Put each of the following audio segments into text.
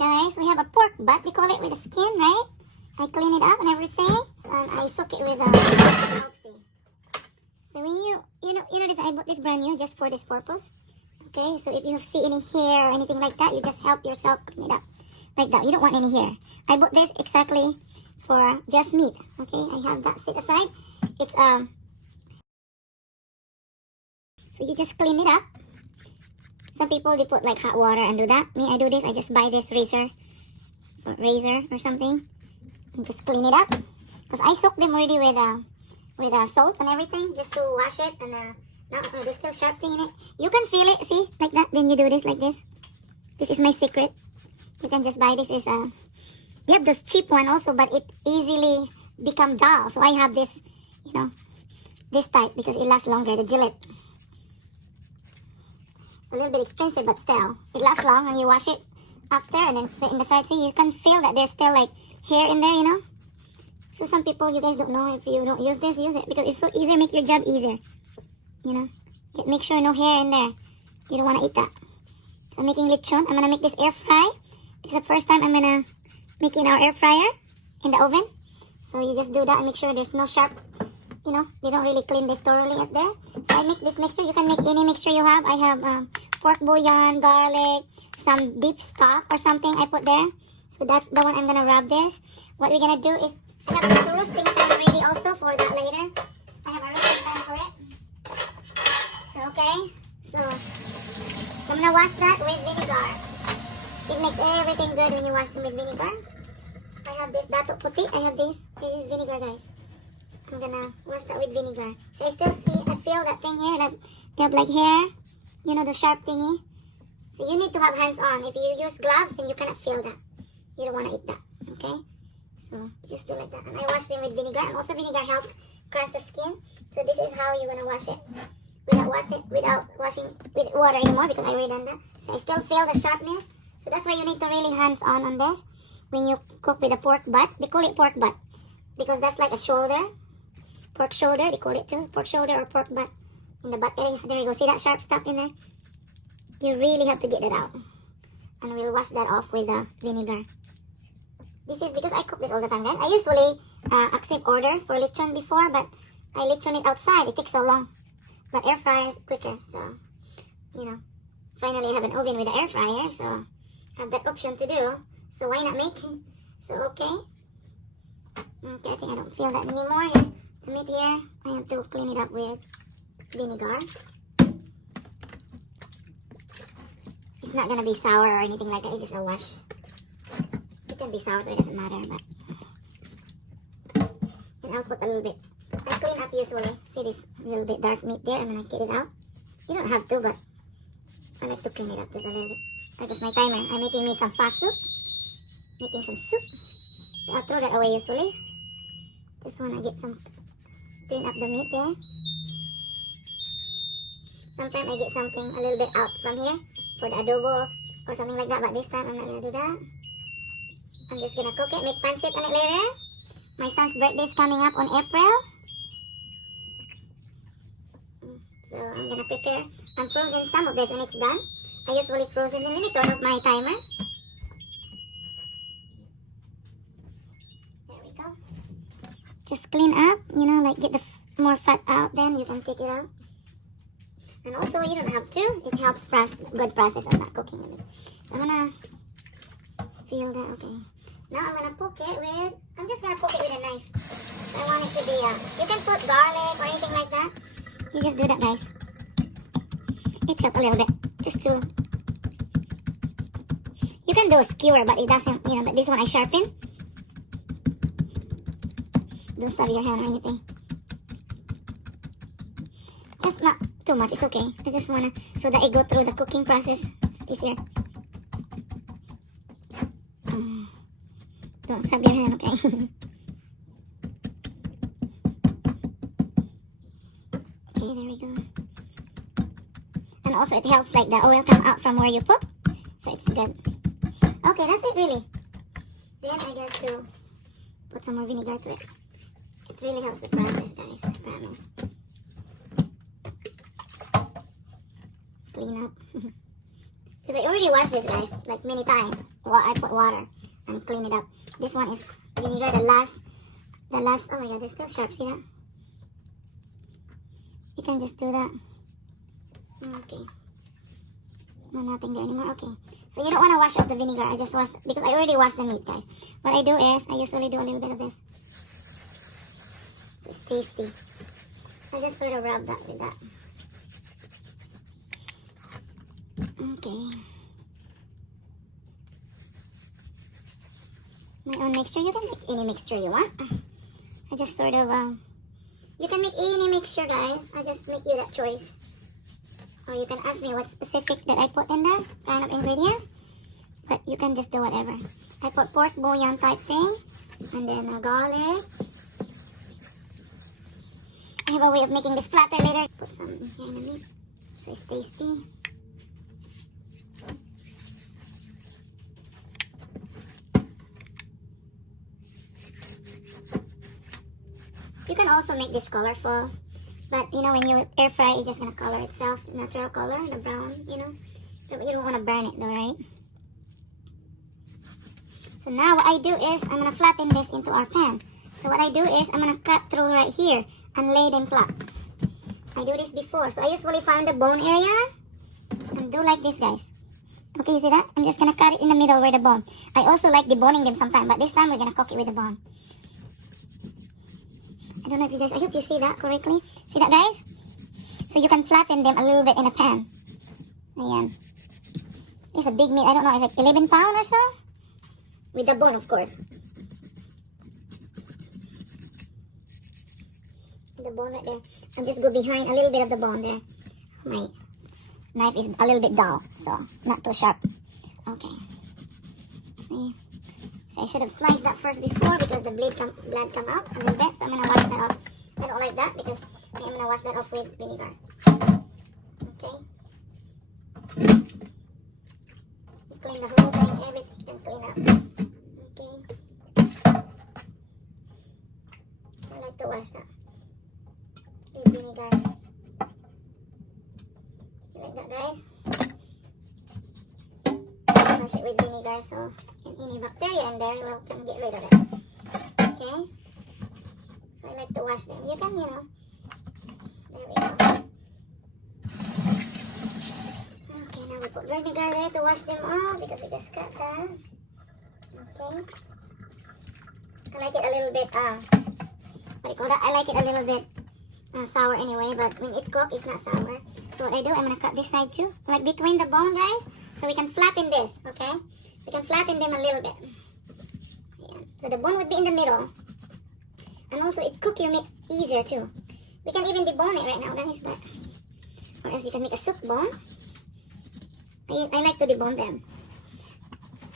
guys, we have a pork butt. We call it with the skin, right? I clean it up and everything, and I soak it with oopsie. So when you know this, I bought this brand new just for this purpose. Okay, so if you see any hair or anything like that, you just help yourself clean it up like that. You don't want any hair. I bought this exactly for just meat. Okay, I have that set aside. It's so you just clean it up. Some people, they put like hot water and do that. Me, I do this. I just buy this razor or something and just clean it up. Because I soak them already with salt and everything just to wash it. And now there's still sharp thing in it. You can feel it, see, like that. Then you do this like this. This is my secret. You can just buy this. Is you have those cheap one also, but it easily become dull. So I have this, you know, this type because it lasts longer. The Gillette. A little bit expensive, but still it lasts long, and you wash it after and then put it in the side. See, you can feel that there's still like hair in there, you know. So some people, you guys don't know, if you don't use this, use it because it's so easier, make your job easier, you know. Make sure no hair in there. You don't want to eat that. So I'm making lechon. I'm gonna make this air fry. This is the first time I'm gonna make it in our air fryer in the oven. So you just do that and make sure there's no sharp, you know, they don't really clean this thoroughly up there. So I make this mixture. You can make any mixture you have. I have pork bouillon, garlic, some beef stock or something I put there. So that's the one I'm gonna rub this. What we're gonna do is, I have this roasting pan ready also for that later. I have a roasting pan for it. So okay, so I'm gonna wash that with vinegar. It makes everything good when you wash them with vinegar. I have this dato puti. I have this. This is vinegar, guys. I'm gonna wash that with vinegar. So I still see, I feel that thing here, like they have like hair, you know, the sharp thingy. So you need to have hands on. If you use gloves, then you cannot feel that. You don't want to eat that, okay? So just do like that. And I wash them with vinegar, and also vinegar helps crunch the skin. So this is how you're gonna wash it without washing with water anymore, because I already done that. So I still feel the sharpness. So that's why you need to really hands on this when you cook with a pork butt. They call it pork butt because that's like a shoulder. Pork shoulder, they call it too. Pork shoulder or pork butt. In the butt area. There you go. See that sharp stuff in there? You really have to get that out. And we'll wash that off with vinegar. This is because I cook this all the time, guys. I usually accept orders for lechon before, but I lechon it outside. It takes so long. But air fryer is quicker. So, you know, finally I have an oven with an air fryer. So, I have that option to do. So, why not make it? So, okay. Okay, I think I don't feel that anymore here. The meat here, I have to clean it up with vinegar. It's not gonna be sour or anything like that. It's just a wash. It can be sour, so it doesn't matter. But and I'll put a little bit. I clean up usually. See this little bit dark meat there? I'm gonna get it out. You don't have to, but I like to clean it up just a little bit. That is my timer. I'm making me some fast soup. Making some soup. So I'll throw that away usually. Just wanna get some. Clean up the meat there. Sometimes I get something a little bit out from here for the adobo or something like that, but this time I'm not gonna do that. I'm just gonna cook it, make pancit on it later. My son's birthday is coming up on April, so I'm gonna prepare. I'm frozen some of this and it's done. I usually frozen. Let me turn off my timer. Just clean up, you know, like get the more fat out, then you can take it out. And also, you don't have to. It helps good process of not cooking in it. So I'm gonna feel that, okay. Now I'm gonna poke it with, I'm just gonna poke it with a knife. So I want it to be, you can put garlic or anything like that. You just do that, guys. It helps a little bit, just to, you can do a skewer, but it doesn't, you know, but this one I sharpen. Don't stab your hand or anything. Just not too much, it's okay. I just wanna, so that I go through the cooking process. It's easier. Don't stab your hand, okay? Okay, there we go. And also it helps like the oil come out from where you put. So it's good. Okay, that's it really. Then I got to put some more vinegar to it. It really helps the process, guys. I promise. Clean up. Because I already washed this, guys, like many times. I put water and clean it up. This one is vinegar, the last, oh my god, they're still sharp, see that? You can just do that. Okay. No, nothing there anymore. Okay. So you don't want to wash up the vinegar. I just washed, because I already washed the meat, guys. What I do is, I usually do a little bit of this. So it's tasty. I just sort of rub that with that. Okay. My own mixture. You can make any mixture you want. I just sort of, you can make any mixture, guys. I just make you that choice. Or you can ask me what specific that I put in there, kind of ingredients. But you can just do whatever. I put pork bouillon type thing. And then garlic. I have a way of making this flatter later. Put some in here in the meat. So it's tasty. You can also make this colorful. But, you know, when you air fry, it's just going to color itself. Natural color, the brown, you know. But you don't want to burn it though, right? So now what I do is, I'm going to flatten this into our pan. So what I do is, I'm going to cut through right here and lay them flat. I do this before. So I usually find the bone area and do like this, guys. Okay, you see that? I'm just going to cut it in the middle where the bone. I also like deboning them sometimes, but this time we're going to cook it with the bone. I don't know if you guys, I hope you see that correctly. See that, guys? So you can flatten them a little bit in a pan. Ayan. It's a big meat. I don't know, it's like 11 pounds or so. With the bone, of course. The bone right there. I'll just go behind a little bit of the bone there. My knife is a little bit dull, so not too sharp. Okay. See? So I should have sliced that first before because the blood come out a little bit. So I'm going to wash that off. I don't like that because I'm going to wash that off with vinegar. Okay. You clean the whole thing, everything can clean up. Okay. I like to wash that with vinegar. You like that, guys? Wash it with vinegar so any bacteria in there will can get rid of it. Okay? So I like to wash them. You can, you know. There we go. Okay, now we put vinegar there to wash them all because we just cut that. Okay. I like it a little bit, what do you call that? I like it a little bit sour anyway, but when it cooks, it's not sour. So what I do, I'm going to cut this side too. Like between the bone, guys. So we can flatten this, okay? We can flatten them a little bit. Yeah. So the bone would be in the middle. And also it cooks your meat easier too. We can even debone it right now, guys. But, or else you can make a soup bone. I like to debone them.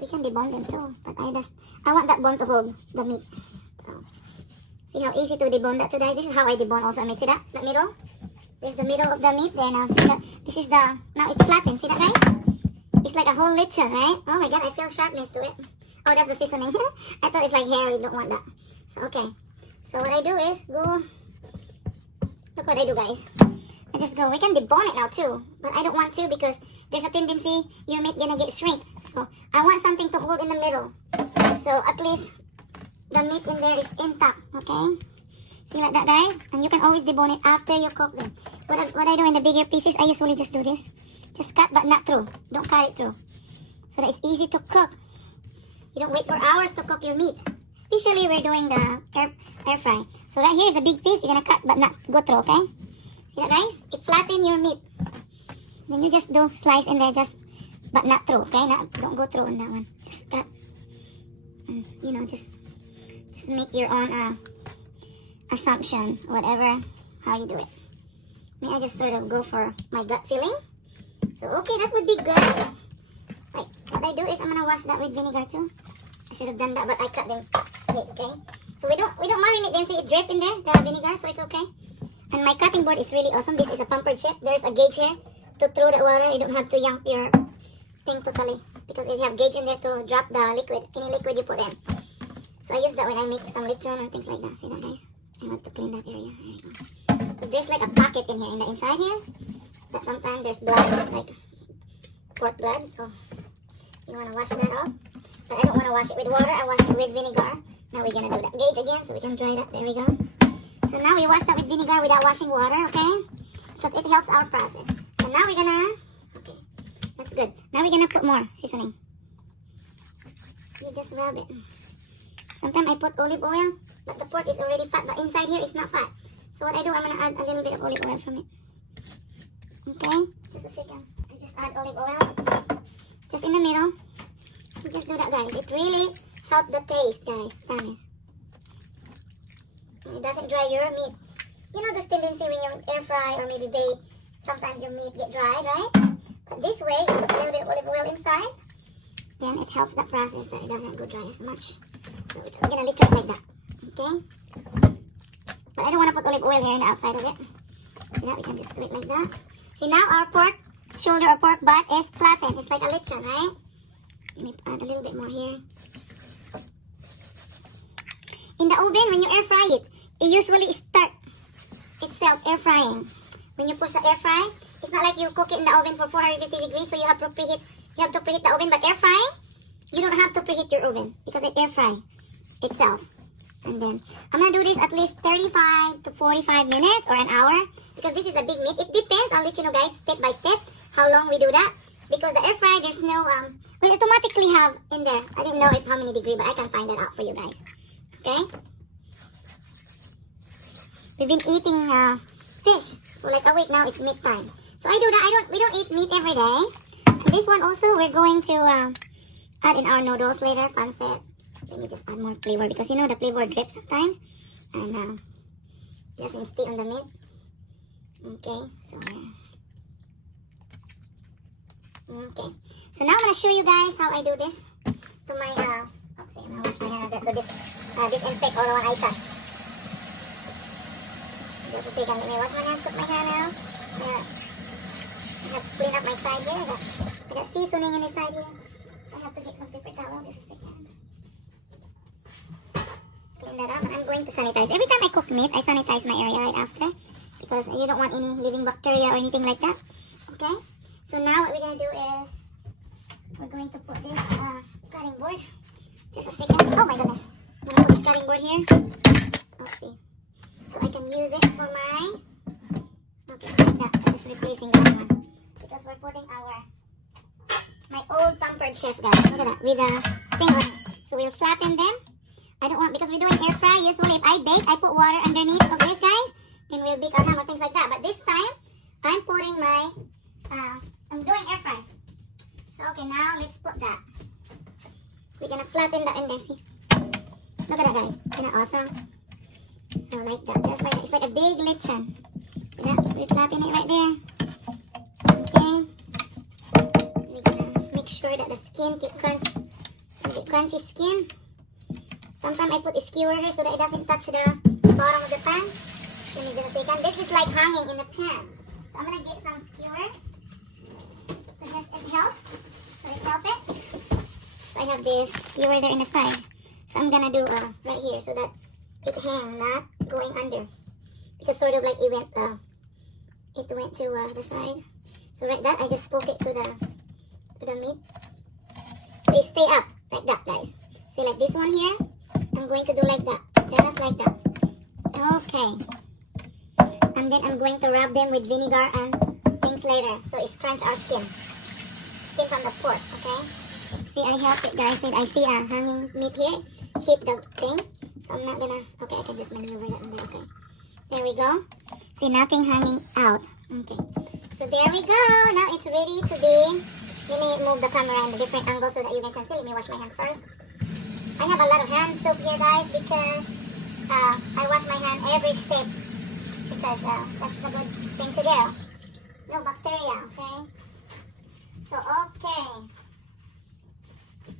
We can debone them too. But I want that bone to hold the meat. So, see how easy to debone that today? This is how I debone also. I made, see that? The middle? There's the middle of the meat there now. See that? This is the, now it's flattened. See that, guys? It's like a whole lechon, right? Oh my god, I feel sharpness to it. Oh, that's the seasoning. I thought it's like hair. We don't want that. So, okay. So, what I do is go. Look what I do, guys. I just go. We can debone it now, too. But I don't want to because there's a tendency your meat gonna get shrink. So, I want something to hold in the middle. So, at least the meat in there is intact. Okay? See like that, guys? And you can always debone it after you cook them. What I do in the bigger pieces, I usually just do this. Just cut, but not through. Don't cut it through. So that it's easy to cook. You don't wait for hours to cook your meat. Especially we're doing the air fry. So right here is a big piece. You're going to cut, but not go through, okay? See that, guys? It flatten your meat. Then you just do slice in there, but not through, okay? Don't go through on that one. Just cut. And, you know, just make your own assumption, whatever, how you do it. May I just sort of go for my gut feeling? So, okay, that would be good. Like, what I do is I'm gonna wash that with vinegar too. I should have done that, but I cut them. Okay. So we don't marinate them. See it drip in there, the vinegar, so it's okay. And my cutting board is really awesome. This is a pampered chef. There's a gauge here to throw the water. You don't have to yank your thing totally because it have gauge in there to drop the liquid, any liquid you put in. So I use that when I make some lechon and things like that. See that, guys? I want to clean that area. There you go. There's like a pocket in here, in the inside here. But sometimes there's blood, like pork blood, so you want to wash that off. But I don't want to wash it with water. I wash it with vinegar. Now we're gonna do that gauge again so we can dry that. There we go. So now we wash that with vinegar without washing water, okay? Because it helps our process. So now we're gonna, okay, that's good. Now we're gonna put more seasoning. You just rub it. Sometimes I put olive oil, but the pork is already fat. But inside here is not fat. So what I do, I'm gonna add a little bit of olive oil from it. Okay, just a second. I just add olive oil, just in the middle. You just do that, guys. It really helps the taste, guys. Promise. It doesn't dry your meat. You know, there's tendency when you air fry or maybe bake, sometimes your meat get dry, right? But this way, you put a little bit of olive oil inside, then it helps that process that it doesn't go dry as much. So we're gonna lick it like that, okay? But I don't want to put olive oil here on the outside of it. See that? We can just do it like that. See now our pork shoulder or pork butt is flattened. It's like a lechon, right? Let me add a little bit more here. In the oven, when you air fry it, it usually start itself air frying. When you push the air fry, it's not like you cook it in the oven for 450 degrees, so you have to preheat. You have to preheat the oven. But air frying, you don't have to preheat your oven because it air fry itself. And then I'm gonna do this at least 35 to 45 minutes or an hour because this is a big meat. It depends. I'll let you know, guys, step by step how long we do that. Because the air fry, there's no we automatically have in there. I didn't know if how many degree, but I can find that out for you guys. Okay. We've been eating fish for like a week now. It's meat time, so I do that. We don't eat meat every day. And this one also we're going to add in our noodles later. Pancit. Let me just add more flavor because you know the flavor drips sometimes and doesn't stay on the meat. Okay, so okay. So now I'm gonna show you guys how I do this to my oops, I'm gonna wash my hand. I got to disinfect all the one I touch. Just a second, let me wash my hands, put my hand out. I have to clean up my side here. I got seasoning in the side here. So I have to get some paper towel, just a second. Clean that up, and I'm going to sanitize. Every time I cook meat, I sanitize my area right after. Because you don't want any living bacteria or anything like that. Okay? So now what we're going to do is, we're going to put this cutting board. Just a second. Oh my goodness. I'm going to put this cutting board here. Let's see. So I can use it for my, okay, like that. I'm just replacing that one. Because we're putting my old pampered chef, guys. Look at that. With a thing on it. So we'll flatten them. I don't want, because we're doing air fry. Usually if I bake, I put water underneath of this, guys. Then we'll bake our ham or things like that. But this time, I'm putting my, I'm doing air fry. So okay, now let's put that. We're gonna flatten that in there, see? Look at that, guys. Isn't that awesome? So like that, just like that. It's like a big lechon. See that? We flatten it right there. Okay. We're gonna make sure that the skin get crunchy skin. Sometimes I put a skewer here so that it doesn't touch the bottom of the pan. Give me just a second. This is like hanging in the pan. So I'm gonna get some skewer. Because it helps. So it helps it. So I have this skewer there in the side. So I'm gonna do right here so that it hang, not going under. Because sort of like it went to the side. So like that, I just poke it to the meat. So it stay up like that, guys. See, like this one here, I'm going to do like that, just like that. Okay. And then I'm going to rub them with vinegar and things later. So it crunch our skin from the pork. Okay. See, I helped it, guys. I see a hanging meat here. Hit the thing. So I'm not gonna. Okay, I can just maneuver that in there. Okay. There we go. See, nothing hanging out. Okay. So there we go. Now it's ready to be. Let me move the camera in a different angle so that you guys can see. Let me wash my hand first. I have a lot of hand soap here, guys, because I wash my hand every step. Because that's the good thing to do. No bacteria, okay? So, okay.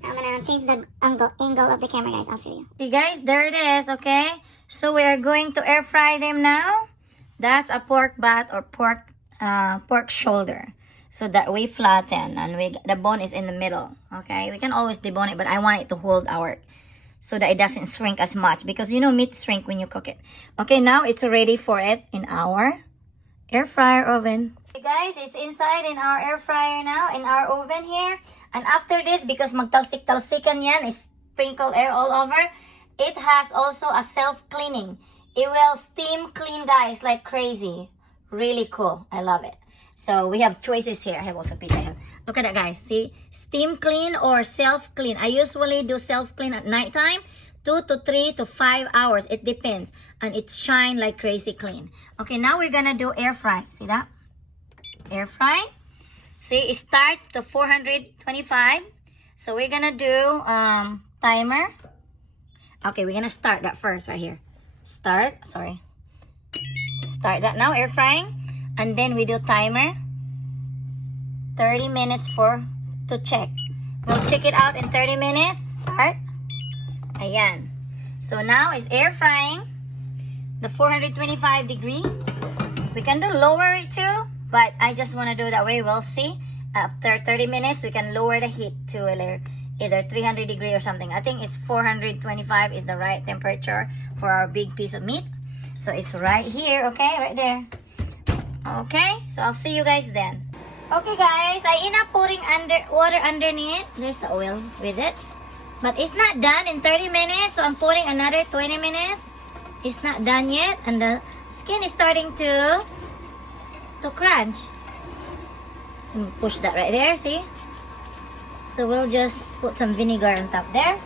I'm gonna change the angle of the camera, guys. I'll show you. Okay, guys, there it is, okay? So, we are going to air fry them now. That's a pork butt or pork shoulder. So that we flatten and the bone is in the middle, okay? We can always debone it, but I want it to hold so that it doesn't shrink as much because you know meat shrink when you cook it. Okay, now it's ready for it in our air fryer oven. Okay guys, it's inside in our air fryer now, in our oven here. And after this, because magtalsik-talsikan yan, is sprinkle air all over, it has also a self-cleaning. It will steam clean, guys, like crazy. Really cool. I love it. So we have choices here. I have also pizza. Look at that, guys. See? Steam clean or self-clean. I usually do self-clean at nighttime. 2 to 3 to 5 hours. It depends. And it shine like crazy clean. Okay, now we're gonna do air fry. See that? Air fry. See, start to 425. So we're gonna do timer. Okay, we're gonna start that first right here. Start that now, air frying. And then we do timer. 30 minutes to check. We'll check it out in 30 minutes. Start. Ayan. So now it's air frying. The 425 degree. We can do lower it too. But I just want to do that way. We'll see. After 30 minutes, we can lower the heat to either 300 degree or something. I think it's 425 is the right temperature for our big piece of meat. So it's right here, okay? Right there. Okay, so I'll see you guys then. Okay guys, I end up putting water underneath. There's the oil with it. But it's not done in 30 minutes. So I'm putting another 20 minutes. It's not done yet. And the skin is starting to crunch. Push that right there, see? So we'll just put some vinegar on top there.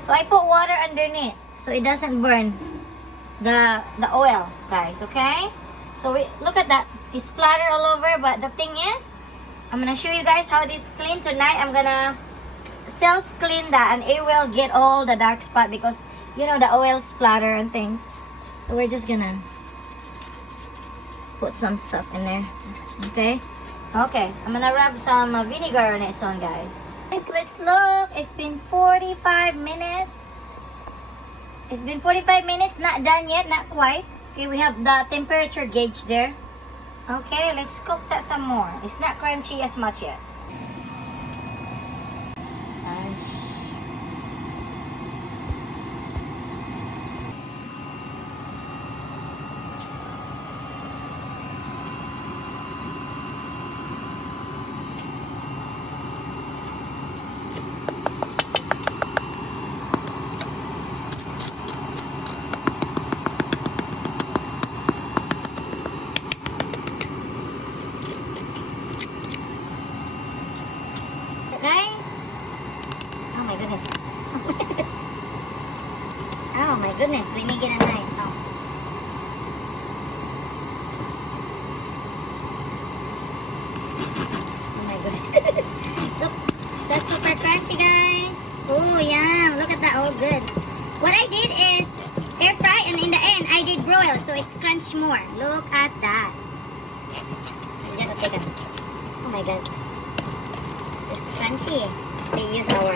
So I put water underneath so it doesn't burn the oil, guys, okay? So look at that. It's splattered all over, but the thing is, I'm gonna show you guys how this is clean. Tonight I'm gonna self-clean that and it will get all the dark spot because, you know, the oil splatter and things. So we're just gonna put some stuff in there, okay? Okay, I'm gonna rub some vinegar on it soon, guys. Let's look. It's been 45 minutes. It's been 45 minutes. Not done yet, not quite. Okay, we have the temperature gauge there. Okay, let's cook that some more. It's not crunchy as much yet. Guys, oh my goodness. Oh my goodness, let me get a knife. Oh. Oh my goodness. So that's super crunchy, guys. Oh yum, look at that. Oh good. What I did is air fry and in the end I did broil, so it's crunched more. Look at that. Just a second. Oh my god. It's crunchy. They use our...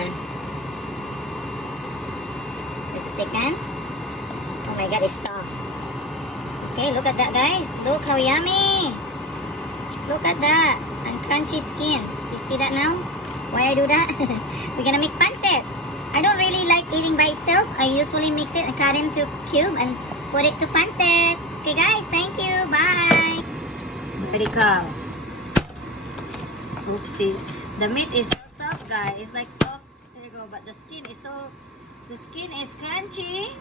Just a second. Oh my god, it's soft. Okay, look at that, guys. Look how yummy. Look at that. And crunchy skin. You see that now? Why I do that? We're gonna make pancit. I don't really like eating by itself. I usually mix it and cut into cube and put it to pancit. Okay, guys. Thank you. Bye. Very cow. Oopsie. The meat is so soft, guys. It's like, oh, there you go. But the skin is crunchy.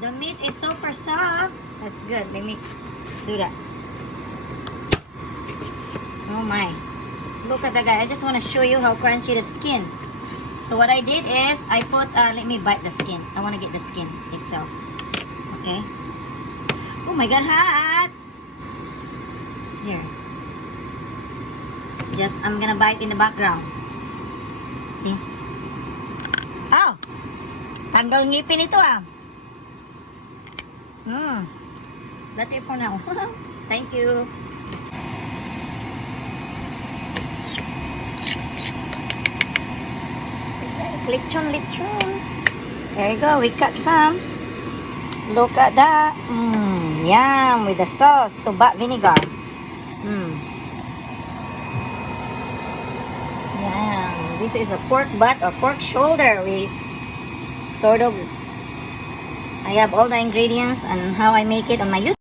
The meat is super soft. That's good. Let me do that. Oh my. Look at that, guy. I just want to show you how crunchy the skin. So what I did is, I put, let me bite the skin. I want to get the skin itself. Okay. Oh my god, hot. Here. I'm gonna bite in the background. See? Oh! Tanggal ngipin ito ah. That's it for now. Thank you. Lechon. There you go. We cut some. Look at that. Yum. With the sauce to bat vinegar. Yeah, this is a pork butt or pork shoulder. I have all the ingredients and how I make it on my YouTube.